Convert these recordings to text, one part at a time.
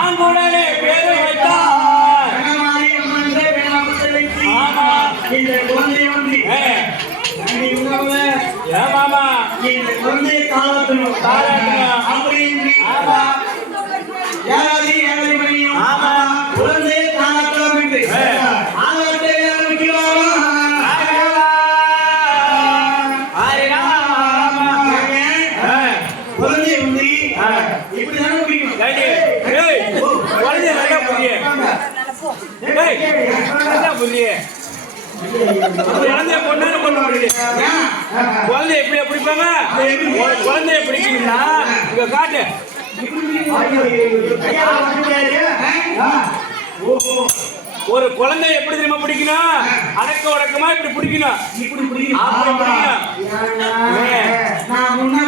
ஆண்குடனே பேரை வைத்தார். ஆமா இந்த குழந்தை வந்து ஏமாமா இந்த குழந்தையை தாளாட்டணும் அப்படின்னு யாராவது ஏழை மணியும் குழந்தையை தாளாட்டலாம் என்று ஆளாட்டை ஆரம்பிக்கிறாரோ குழந்தைய வந்து இப்படிதானே பிடிக்கணும். குழந்தைய நல்லா புரிய குழந்தைய பொண்ணு பண்ண குழந்தைய எப்படி பிடிப்பாங்க? குழந்தைய பிடிக்கணும்னா இங்க காட்டு. ஒரு குழந்தை எப்படி தெரியுமா பிடிக்கணும்? அடக்க உடக்கமா இப்படி பிடிக்கணும். நான் முன்னா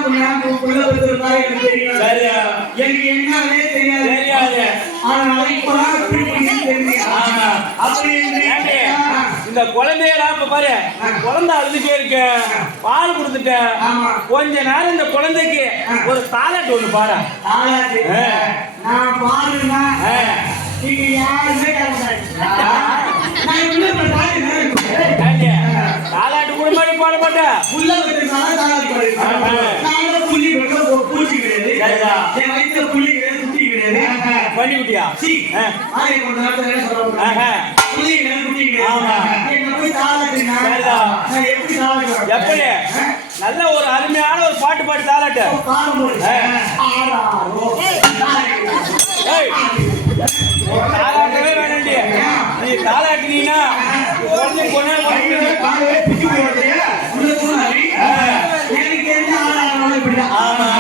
எனக்கு தெரியும். எனக்கு என்னவே தெரியாது. இந்த குழந்தையெல்லாம் இப்ப பாரு, குழந்தை அழுதுட்டே இருக்க, பால் கொடுத்துட்டேன். கொஞ்ச நேரம் இந்த குழந்தைக்கு ஒரு தாலாட்டு ஒண்ணு பாரு. நான் பாருங்க தாலாட்டு கூட மாதிரி பாட மாட்டேன். பண்ணிவிட்டியா? எப்படி நல்ல ஒரு அருமையான ஒரு பாட்டு பாடி தாலாட்டு. தாலாட்டவே வேணாண்டி, நீ தாலாட்டினா குழந்தை கொண்டு ஆமா